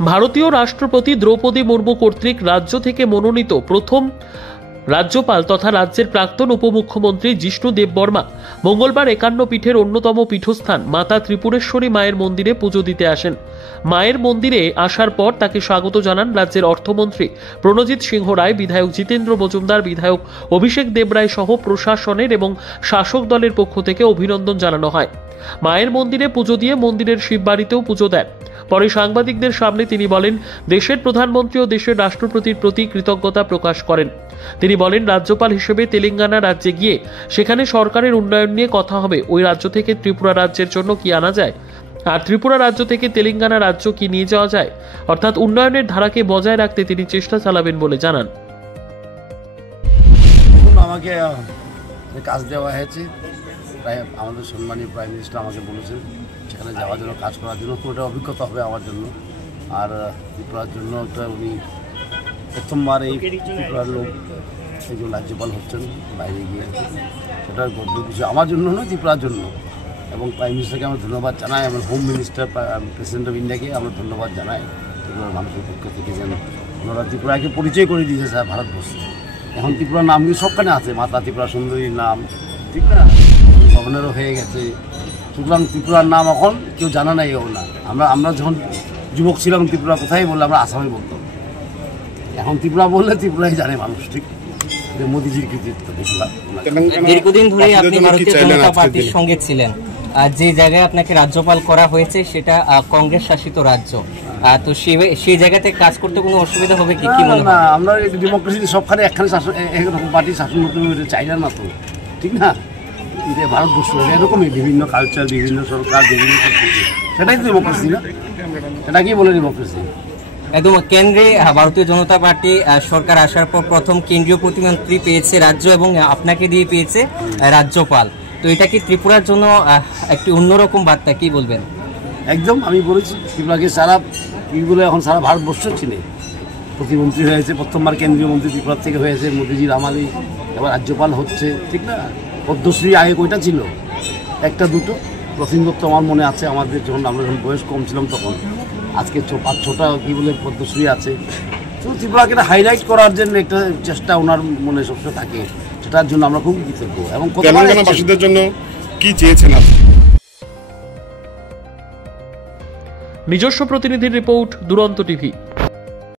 ভারতীয় রাষ্ট্রপতি দ্রৌপদী মুর্মু কর্তৃক রাজ্য থেকে মনোনীত প্রথম রাজ্যপাল তথা রাজ্যের প্রাক্তন উপমুখ্যমন্ত্রী জিষ্ণু দেববর্মা মঙ্গলবার 51 পীঠের অন্যতম পীঠস্থান মাতা ত্রিপুরেশ্বরী মায়ের মন্দিরে পুজো দিতে আসেন। মায়ের মন্দিরে আসার পর তাকে স্বাগত জানান রাজ্যের অর্থমন্ত্রী প্রণজিৎ সিংহ রায়, বিধায়ক জিতেন্দ্র মজুমদার, বিধায়ক অভিষেক দেবরায় সহ প্রশাসনের এবং শাসক দলের পক্ষ থেকে অভিনন্দন জানানো হয়। মায়ের মন্দিরে পুজো দিয়ে মন্দিরের শিববাড়িতেও পুজো দেন। পরে সাংবাদিকদের সামনে তিনি বলেন, দেশের প্রধানমন্ত্রী ও দেশের রাষ্ট্রপতির প্রতি কৃতজ্ঞতা প্রকাশ করেন। তিনি বলেন, রাজ্যপাল হিসেবে তেলেঙ্গানা রাজ্যে গিয়ে সেখানে সরকারের উন্নয়ন নিয়ে কথা হবে। ওই রাজ্য থেকে ত্রিপুরা রাজ্যের জন্য কি আনা যায়, আর ত্রিপুরা রাজ্য থেকে তেলেঙ্গানা রাজ্য কি নিয়ে যাওয়া যায়, অর্থাৎ উন্নয়নের ধারাকে বজায় রাখতে তিনি চেষ্টা চালাবেন বলে জানান। আমাকে কাজ দেওয়া হয়েছে, তাই আমাদের সম্মানীয় প্রাইম মিনিস্টার আমাকে বলেছেন সেখানে যাওয়ার জন্য, কাজ করার জন্য। তো ওটা অভিজ্ঞতা হবে আমার জন্য। আর ত্রিপুরার জন্য ওটা উনি প্রথমবার এই ত্রিপুরার লোক একজন রাজ্যপাল হচ্ছেন বাইরে গিয়ে, সেটার গর্ব কিছু আমার জন্য নয়, ত্রিপুরার জন্য। এবং প্রাইম মিনিস্টারকে আমরা ধন্যবাদ জানাই, আমার হোম মিনিস্টার প্রেসিডেন্ট অফ ইন্ডিয়াকে আমরা ধন্যবাদ জানাই ত্রিপুরার মানুষের পক্ষ থেকে, যেন ওনারা ত্রিপুরাকে পরিচয় করে দিয়েছে স্যার ভারতবর্ষে। এখন ত্রিপুরার নাম কিন্তু সবখানে আছে, মাতা ত্রিপুরা সুন্দরীর নাম, ঠিক না, গভর্নরও হয়ে গেছে। সুতরাং ত্রিপুরার নাম এখন কেউ জানা নাই ও না। আমরা যখন যুবক ছিলাম ত্রিপুরা কোথায় বললে আমরা আসামে বলতাম, এখন ত্রিপুরা বললে ত্রিপুরাই জানে মানুষ, ঠিক। মোদিজির কৃতিত্ব বেশিরভাগ। দীর্ঘদিন ধরে আপনি ভারতীয় জনতা পার্টির সঙ্গে ছিলেন, যে জায়গায় আপনাকে রাজ্যপাল করা হয়েছে সেটা কংগ্রেস শাসিত রাজ্য, তো সেই জায়গাতে কাজ করতে কোনো অসুবিধা হবে কি মনে হয়? না, আমরা ডেমোক্রেসি সবখানে একখানে শাসন, এরকম পার্টি শাসন করতে চাইনা না তো, ঠিক না। ভারতবর্ষ এরকমই বিভিন্ন কালচার, বিভিন্ন সরকার, বিভিন্ন সব কিছু, সেটাই তো ডেমোক্রেসি না। এটা কি বলে ডেমোক্রেসি? একদম। কেন্দ্রে ভারতীয় জনতা পার্টি সরকার আসার পর প্রথম কেন্দ্রীয় প্রতিমন্ত্রী পেয়েছে রাজ্য, এবং আপনাকে দিয়ে পেয়েছে রাজ্যপাল। তো এটা কি ত্রিপুরার জন্য একটি অন্যরকম বার্তা, কি বলবেন? একদম, আমি বলেছি ত্রিপুরাকে সারা এইগুলো এখন সারা ভারতবর্ষ চিনে। প্রতিমন্ত্রী হয়েছে, প্রথমবার কেন্দ্রীয় মন্ত্রী ত্রিপুরার থেকে হয়েছে, মোদিজির আমালি, এবার রাজ্যপাল হচ্ছে, ঠিক না। পদ্মশ্রী আগে কয়টা ছিল? একটা দুটো। প্রথম দত্ত আমার মনে আছে, আমাদের যখন আমরা যখন বয়স কম ছিলাম তখন। আজকে 5-6টা কী বলে পদ্মশ্রী আছে। তো ত্রিপুরাকে একটা হাইলাইট করার জন্য একটা চেষ্টা ওনার মনে সবসময় থাকে, সেটার জন্য আমরা খুব কৃতজ্ঞ। এবং তেলেঙ্গানাবাসীদের জন্য কি চেয়েছেন আপনি? নিজস্ব প্রতিনিধির রিপোর্ট, দুরন্ত টিভি।